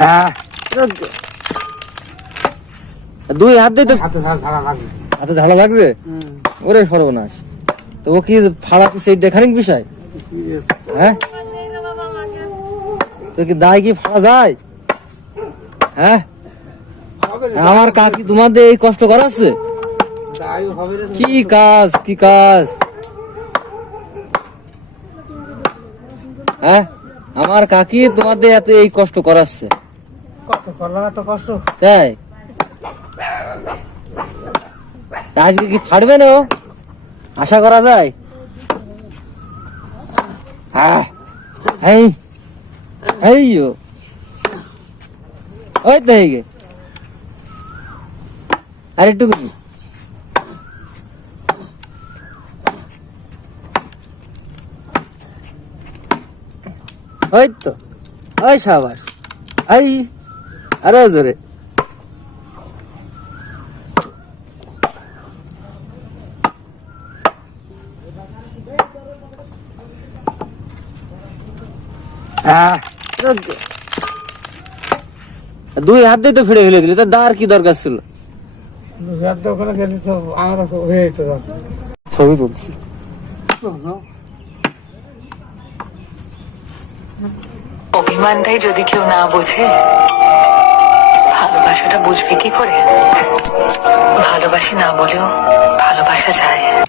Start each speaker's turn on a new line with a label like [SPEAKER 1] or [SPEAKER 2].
[SPEAKER 1] আহ, দুই হাত দিয়ে তো
[SPEAKER 2] হাতে ঝাড়া লাগবে।
[SPEAKER 1] লাগছে ওরে সর্বনাশ। তো ও কি ফাড়া কি সেই দেখানিক বিষয়? হ্যাঁ? তো কি দায় কি ফাড়া যায়? হ্যাঁ? আমার কাকি তোমাদের এই কষ্ট করাচ্ছে কি কাজ কি কাজ? হ্যাঁ? আমার কাকি তোমাদের এত এই কষ্ট করাচ্ছে
[SPEAKER 2] কত করলাম এত কষ্ট
[SPEAKER 1] তাই? আজকে কি ফাটবে না? আশা করা যায়? এই এই ওই তো একটু ওই তো, ওই সাবাস। এই। আরও জোরে। দুই হাত দিয়ে তো ফিরে ফেলে দিলি তো দাঁড় কি দরকার ছিল? ছবি তুলছি।
[SPEAKER 3] অভিমানটাই যদি কেউ না বোঝে ভালোবাসাটা বুঝবে কি করে? ভালোবাসি না বলেও ভালোবাসা যায়।